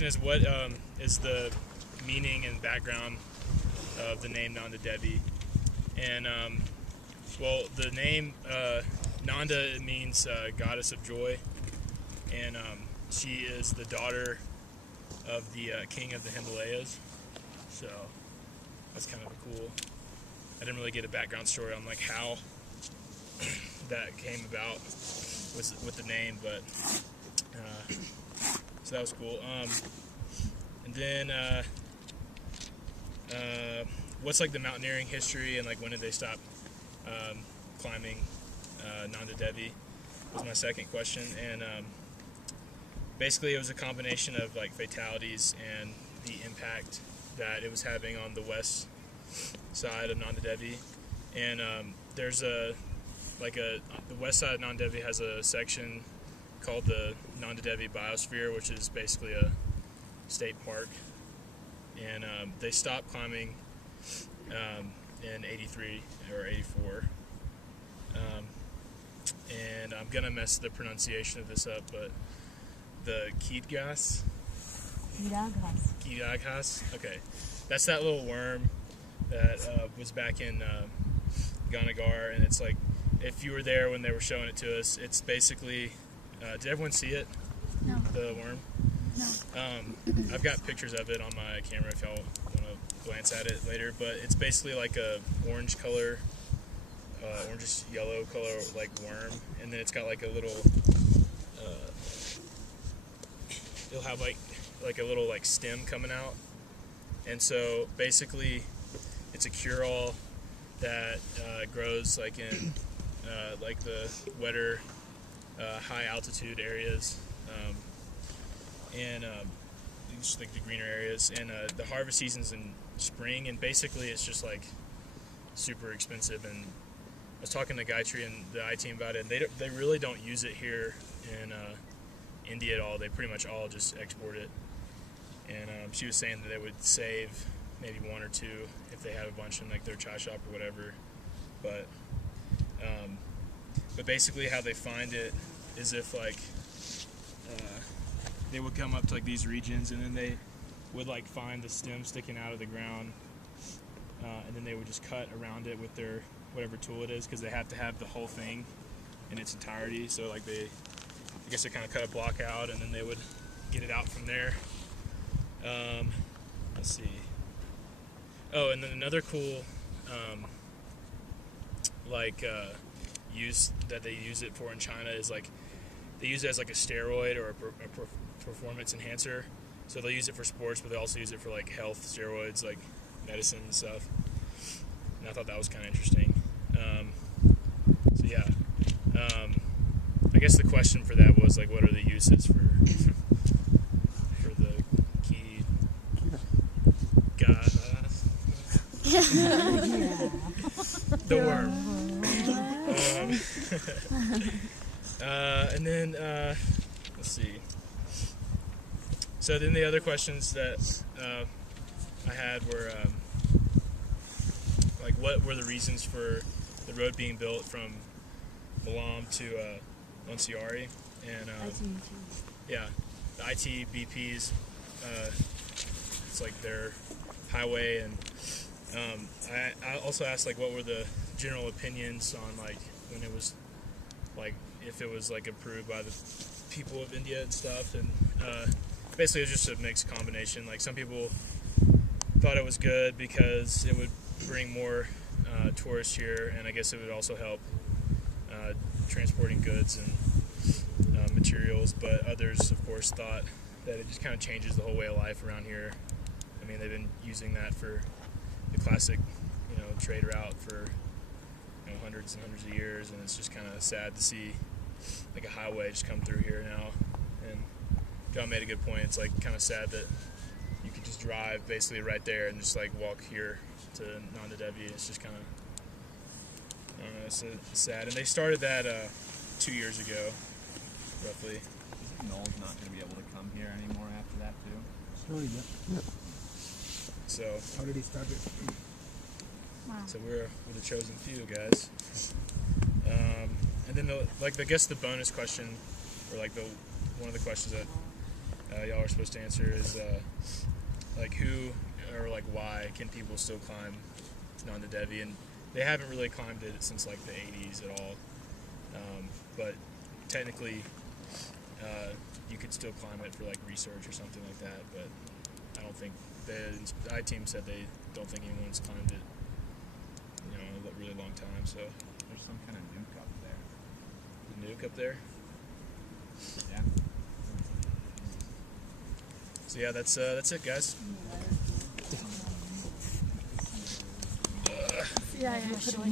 question is, what is the meaning and background of the name Nanda Devi? And well, the name Nanda means goddess of joy, and she is the daughter of the king of the Himalayas. So that's kind of cool. I didn't really get a background story on like how that came about with the name, but so that was cool. And then what's like the mountaineering history, and like when did they stop climbing Nanda Devi was my second question. And basically it was a combination of like fatalities and the impact that it was having on the west side of Nanda Devi. And there's the west side of Nanda Devi has a section called the Nanda Devi Biosphere, which is basically a state park. And they stopped climbing in 83 or 84. And I'm going to mess the pronunciation of this up, but the Keetgas? Keetgas. Okay. That's that little worm that was back in Ganagar, and it's like, if you were there when they were showing it to us, it's basically, did everyone see it? No. The worm? No. I've got pictures of it on my camera if y'all want to glance at it later, but it's basically like a orange color, orangish yellow color like worm, and then it's got like a little, it'll have like a little like stem coming out, and so basically it's a cure-all that grows like in like the wetter, high altitude areas, and just like the greener areas. And the harvest season's in spring, and basically it's just like super expensive. And I was talking to Gayatri and the I team about it, and they really don't use it here in India at all. They pretty much all just export it. And she was saying that they would save maybe one or two if they had a bunch in like their chai shop or whatever. But basically how they find it is if like they would come up to like these regions, and then they would like find the stem sticking out of the ground, and then they would just cut around it with their whatever tool it is, because they have to have the whole thing in its entirety. So like I guess they kind of cut a block out, and then they would get it out from there. Let's see. Oh, and then another cool use that they use it for in China is like they use it as like a steroid or a performance enhancer. So they'll use it for sports, but they also use it for like health steroids, like medicine and stuff. And I thought that was kind of interesting. So yeah, I guess the question for that was like, what are the uses for the key gas? The worm. And then let's see. So then the other questions that I had were like, what were the reasons for the road being built from Milam to Monsiari? And yeah, the ITBPs, it's like their highway. And I also asked like, what were the general opinions on like when it was like, if it was like approved by the people of India and stuff. And basically it was just a mixed combination. Like some people thought it was good because it would bring more tourists here, and I guess it would also help transporting goods and materials. But others, of course, thought that it just kind of changes the whole way of life around here. I mean, they've been using that for the classic, trade route for hundreds and hundreds of years, and it's just kind of sad to see like a highway just come through here now. And John made a good point. It's like kind of sad that you could just drive basically right there and just like walk here to Nanda Devi. It's just kind of, I don't know, it's sad. And they started that 2 years ago, roughly. Noel's not going to be able to come here anymore after that too? Slowly, yeah. So Already started. Wow. So we're the chosen few, guys. And then I guess the bonus question, or like one of the questions that y'all are supposed to answer is like who or like why can people still climb Nanda Devi, and they haven't really climbed it since like the 80s at all. But technically, you could still climb it for like research or something like that. But I don't think the I team said they don't think anyone's climbed it, you know, in a really long time. So There's some kind of nuke up there. the nuke up there. Yeah. So yeah, that's it, guys. Yeah, yeah, sure.